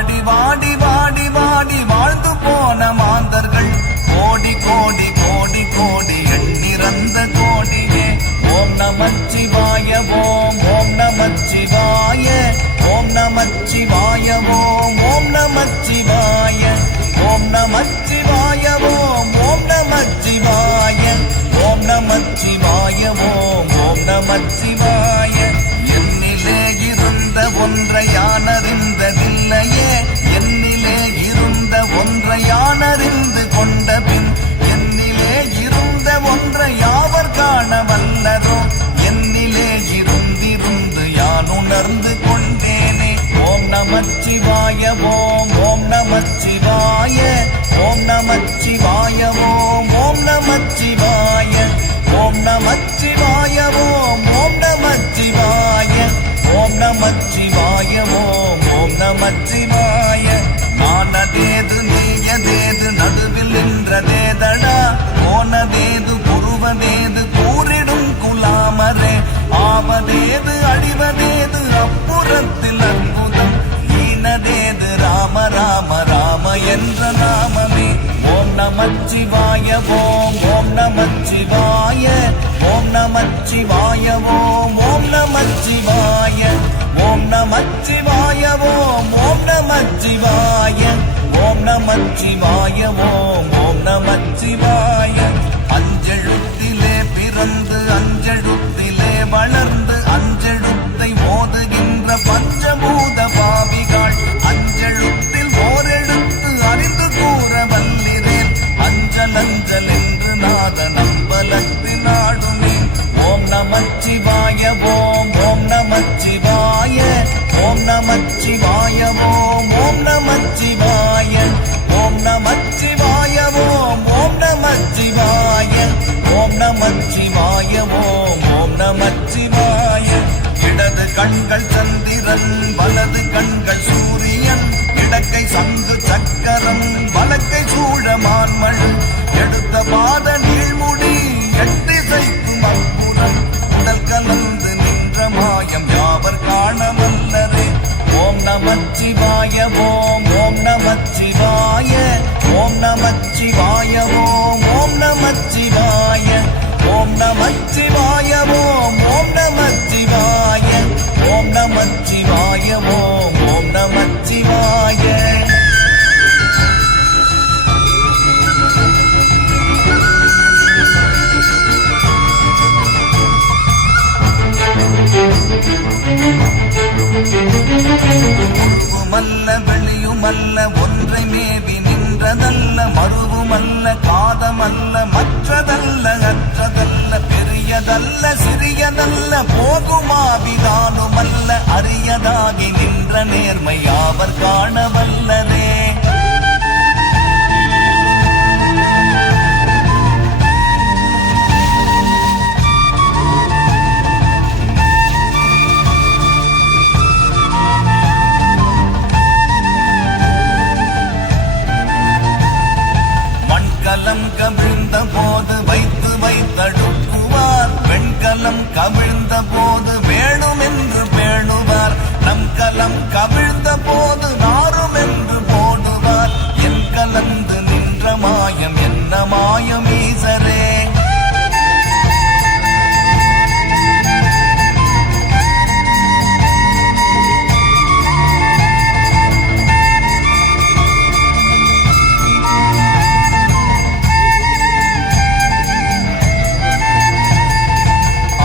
வாடி வாடி வாடி வாடி வாழ்ந்து போன மாந்தர்கள் கோடி கோடி கோடி கோடி எண்ணிறந்த கோடியே. ஓம் நமச்சிவாய ஓம் ஓம் நமச்சிவாய ஓம் நமச்சிவாய ஓம் ஓம் நமச்சிவாய ஓம் நமச்சிவாய ஓம் ஓம் நமச்சிவாய ஓம் நமச்சிவாய ஓம் ஓம் நமச்சிவாய. என்னிலே இருந்த ஒன்றை யானறிந்ததில்லையே, என்னிலே இருந்த ஒன்றை யானறிந்து கொண்ட பின் என்னிலே இருந்த ஒன்றை யாவர் காண வல்லரோ, என்னிலே இருந்திருந்து யான் உணர்ந்து கொண்டேனே. ஓம் நமச்சிவாய ஓம் ஓம் நமச்சிவாய ஓம் நமச்சிவாய ஓம் ஓம் நமச்சிவாய ஓம் நமச்சிவாய ஓம் ஓம் நமச்சிவாய ஓம் நமச்சிவாய ஓம் ஓம் நமச்சிவாய. நானதேது நீயதேது நடுவில் நின்றதேதடா, போனதேது புருவதேது கூறிடும் குலாமரே, ஆவதேது அழிவதேது அப்புறத்தில் அற்புதம், ஈனதேது ராம ராம ராம என்ற நாமமே. ஓம் நமச்சிவாய ஓம் ஓம் நமச்சிவாய ஓம் நமச்சிவாய ஓம் ஓம் நமச்சிவாய ஓம் நமச்சிவாய ஓம் ஓம் நமச்சிவாய ஓம் நமச்சிவாய ஓம் ஓம் நமச்சிவாய. அஞ்செழுத்திலே பிறந்து அஞ்செழுத்திலே வளர்ந்து அஞ்செழுத்தை ஓதுகின்ற பஞ்சபூத பாவிகள், அஞ்செழுத்தில் ஓரெழுத்து அறிந்து கூற வல்லிரேன், அஞ்சல் அஞ்சல் என்று நாத நம்பலத்தில் ஆடுமே. ஓம் நமச்சிவாய ஓம் ஓம் நமச்சிவாய ஓம் நமச்சிவாய ஓம் ஓம் நமச்சிவாய ஓம் நமச்சிவாய ஓம் ஓம் நமச்சிவாய ஓம் நமச்சிவாய ஓம் ஓம் நமச்சிவாய. இடது கண்கள் சந்திரன் வலது கண்கள் சூரியன், இடக்கை சங்கு சக்கரம் வலக்கை சூழமான்மழு, எடுத்த பாத நீழ்முடி எட்டிசைக்கும் அற்புதம், உடல் கலந்து நின்ற மாயம் யாவர் காண வல்லரே. ஓம் நமச்சிவாய ஓம் ஓம் நமச்சிவாய ஓம் நமச்சிவாய ஓம் ஓம் நமச்சிவாய ஓம் நமச்சிவாய ஓம் ஓம் நமச்சிவாய ஓம் நமச்சிவாய ஓம் ஓம் நமச்சிவாய. உருவுமல்ல வெளியுமல்ல ஒன்றை மேவி நின்றதல்ல, மருவுமல்ல காதமல்ல மற்றதல்ல அற்றதல்ல, பெரியதல்ல சிறியதல்ல போகுமாவிதானுமல்ல, அரியதாகி நின்ற நேர்மை யாவர் காண வல்லரே. மண்கலம் கவிழ்ந்த போது வைத்து வைத்தடுக்குவார், வெண்கலம் கவிழ்ந்த போது வேணும் என்று பேணுவார், நம் கலம் கவிழ்ந்த போது நாரும் என்று போடுவார், என் கலந்து நின்ற மாயம் என்ன மாயம் ஈசரே.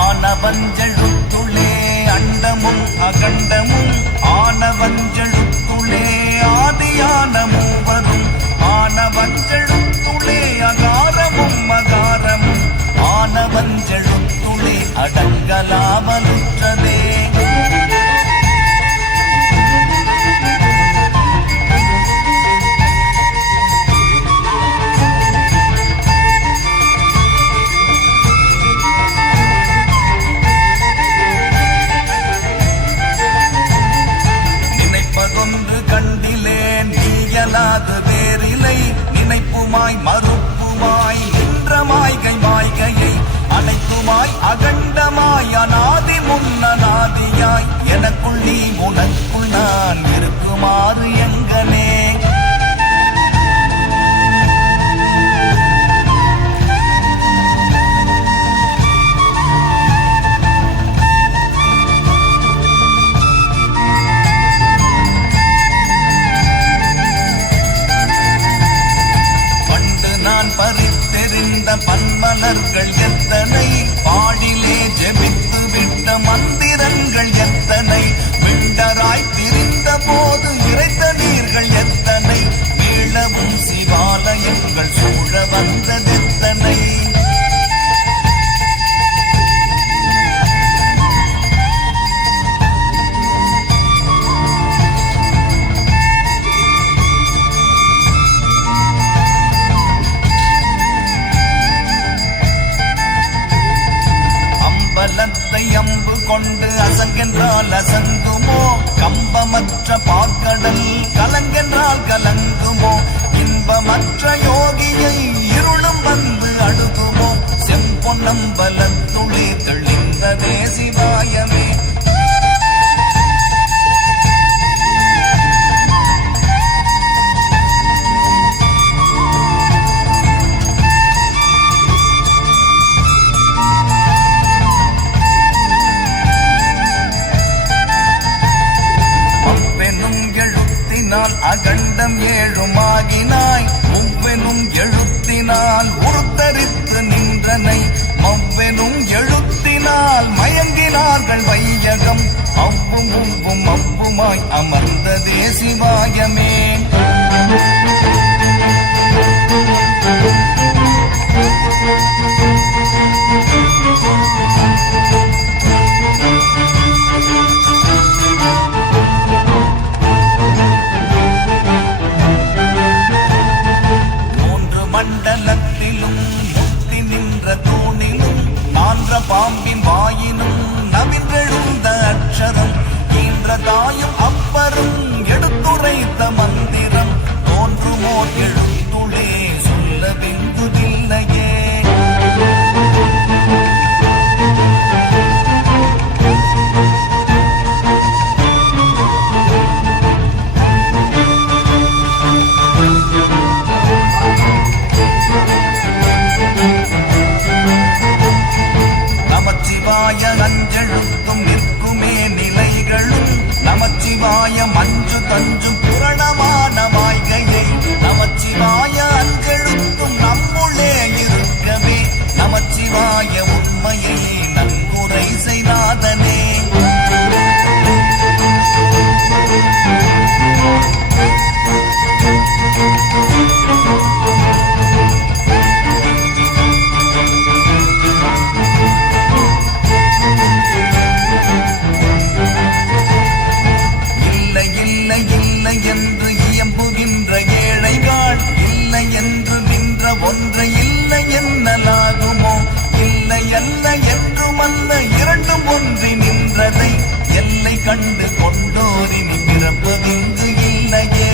ஆனவஞ்செழுத்துளே அண்டமும் அகண்டமும், ஆனவஞ்செழுத்துளே ஆதியான மூவரும், ஆனவஞ்செழுத்துளே அகாரமும் அகாரமும், ஆனவஞ்செழுத்துளே அடங்கலாமலுற்றதே. கண்டிலேன் நீயலாது வேறிலை, நினைப்புமாய் மறுப்புமாய் நின்ற மாய்கை மாய்கையை, அனைத்துமாய் அகண்டமாய் அநாதி முன்னநாதியாய், எனக்குள் நீ உனக்குள் நான் இருக்குமாறு எங்க காதல் கலங்கென்றால் கலங்குமோ? இன்பமற்ற யோகியை இருளும் வந்து அணுகுமோ? செம்பொன்னம்பலத்துளே தெளிந்ததே சிவாயமே. அகண்டம் ஏழுமாகினாய் முவ்வெனும் எழுத்தினால் உருத்தரித்து நின்றனை மவ்வெனும் எழுத்தினால் மயங்கினார்கள் வையகம் அவ்வும் உவ்வும் அவ்வுமாய் அமர்ந்ததே சிவாயமே. மண்டலத்திலும் முத்தி நின்ற தூணிலும் மான்ற பாம்பின் வாயினும் நவின்றெழுந்த அக்ஷரம் ஈன்ற தாயும் அப்பரும் எடுத்துரைத்த மந்திரம் தோன்றுமோ எழுத்துளே சொல்ல விங்குதில்லையே. அஞ்செழுத்தும் நிற்குமே நிலைகளும் நமச்சிவாய மஞ்சு தஞ்சும் புரணமான வாய்கையை நமச்சிவாய அஞ்செழுத்தும் நம்முள்ளே இருக்கவே நமச்சிவாய உண்மையை நன்குரை செய்தாதனே. என்று இயம்புகின்ற ஏழைகள் இல்லை என்று நின்ற ஒன்றை இல்லை என்னலாகுமோ? இல்லை அல்ல என்றுமல்ல இரண்டும் ஒன்றி நின்றதை எல்லை கண்டு கொண்டோரினி பிறப்பதிங்கு இல்லையே.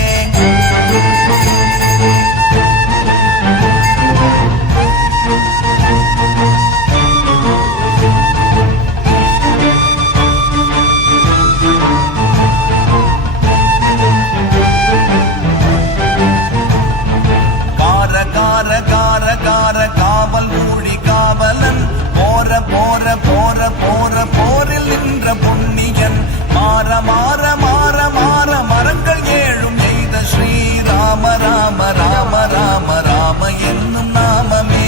காவல் ஊழி காவலன் போற போற போற போற போரில் நின்ற புண்ணியன் மாற மாற மாற மாற மரங்கள் ஏழும் எய்த ஸ்ரீராம ராம ராம ராம ராம என்னும் நாமமே.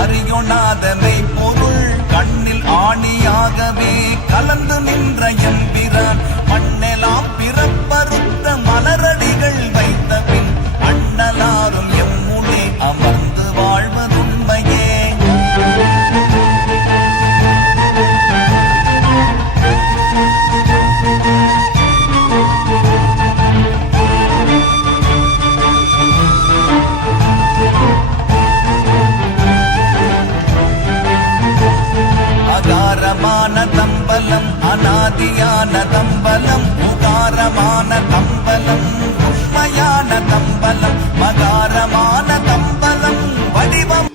அறியொணாதனை பொருள் கண்ணில் ஆணியாகவே கலந்து நின்ற எம்பிரான் மண்ணெலாம் பிறப்பறுத்த மலரடிகள் வைத்த பின் அண்ணலாரும் எம்முனே அமர்ந்து வாழ்வதுண்மையே. அகாரமான தம்பலம் அநாதியான தம்பலம் உகாரமான தம்பலம் உண்மையான தம்பலம் மகாரமான தம்பலம் வடிவம்.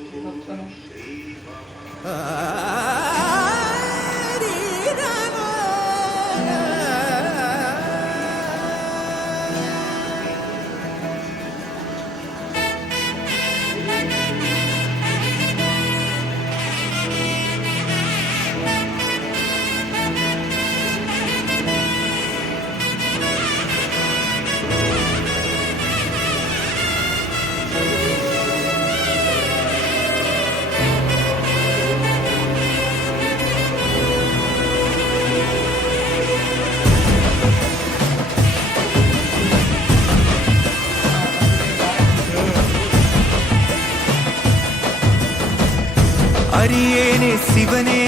அரியேனே சிவனே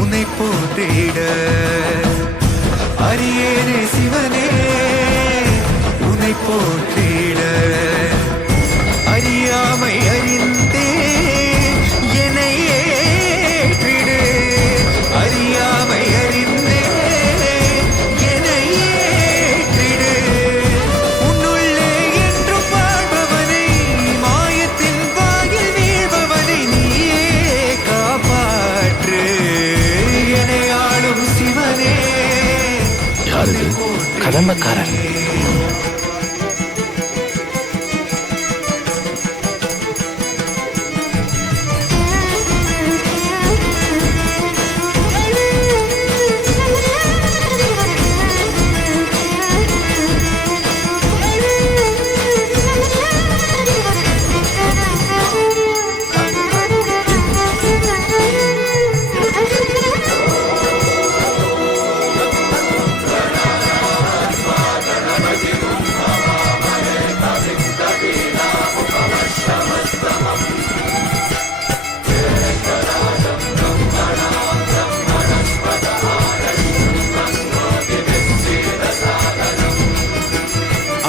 உன்னை போல் போற்றிட அரியேனே சிவனே உன்னை போற்றிட அறியாமை அறிந்தே என்னை ஏற்றிடு அறியாமை அறிந்தே என்னை ஏற்றிடு உன்னுள்ளே என்றும் வாழ்பவனை மாயத்தின் வாயில் வீழ்பவனை நீயே காப்பாற்று என்னை ஆளும் சிவனே யாரு கடமைக்காரன்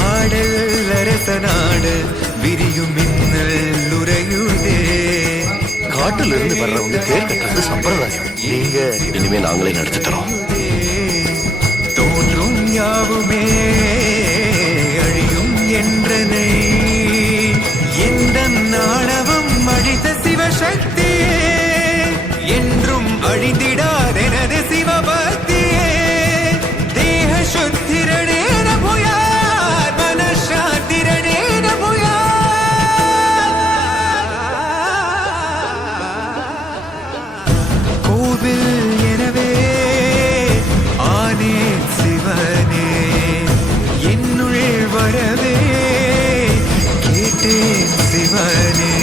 ஆடல் அரச நாடு விரியும் மின்னல் உறையுதே காட்டுல இருந்து வர்றவங்க தேர் கட்டுறது சம்பிரதாயம். நீங்க இனிமே நாங்களே நடத்தி தரோம். தோன்றும் யாவுமே அழியும் என்றனை எந்த நாணவம் அழித்த சிவசக்தியே என்றும் அழிந்திடாதெனது சிவபக்தியே தேக சுத்திரணேன புயார் மனசாத்திரணேன புயார் கோவில் எனவே ஆனேன் சிவனே என்னுள் வரவே கேட்டேன் சிவனே